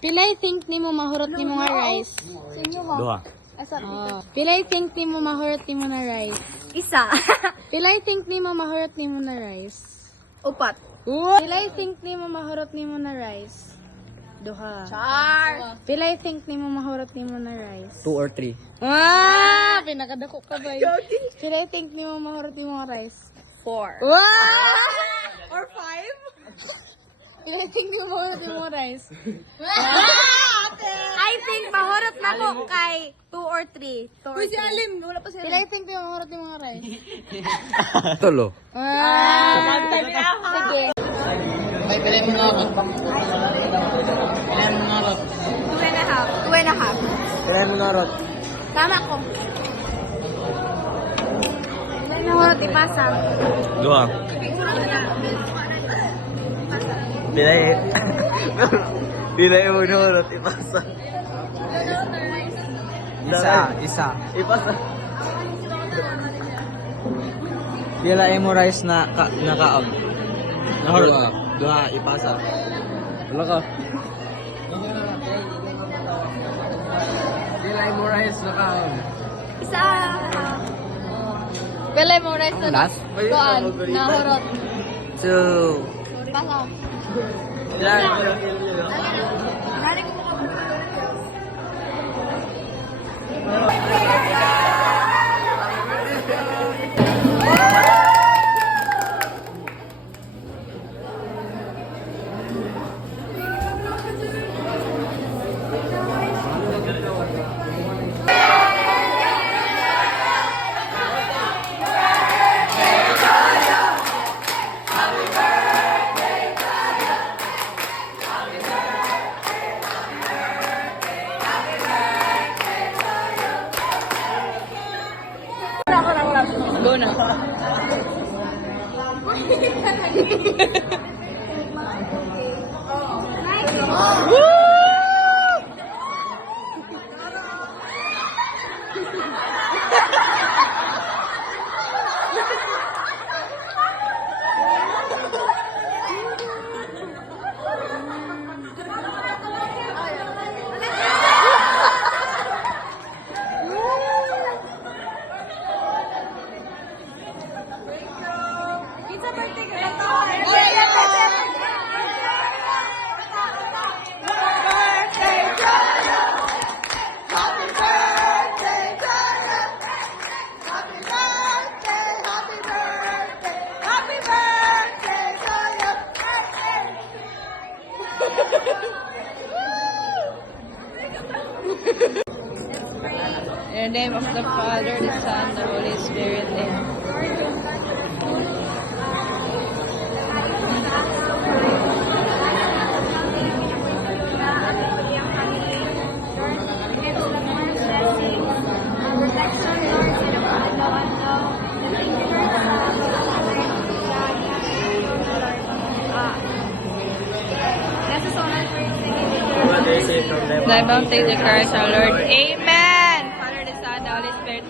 Pilay think nimo mahurot nimo nga rice. Duha. Oh. Pilay think nimo mahurot nimo na rice. Isa. Pilay think nimo mahurot nimo na rice. Upat. Pilay think nimo mahurot nimo na rice. Duha. Char. Pilay think nimo mahurot nimo na rice. 2 or 3. Ah, pinakadako ka ba? Pilay think nimo mahurot nimo nga rice. 4. Wow! Or 5? Pilay think nimo mahurot nimo nga rice. I think mahurot na ko kay 2 or 3. 2 or 3. Alim, wala pa siya. Pilay think nimo mahurot nimo nga rice. Tulo. Ah, sige. May pilay mo nga ako. Pilay mo nga ako. 2 and a half. Kailan mo nga rot? Tama ko. Mahurot ipasa. Duha. Pilay. Pilay mo nga rot. Ipasa. Isa. Ipasa. Pilay mo rice na kaon. Nahurot. Duha. Ipasa. Wala ka. Pilay mo rice na kaon. Isa. Pilay mo rice na Last? kuan, nahurot. 2. Pasa. Galing ko ka. Go na. Pizza birthday ka lang to. In the name of the Father, the Son, the Holy Spirit, Amen. Thy bounty declares our Lord. Amen. Father, the Son, the Holy Spirit.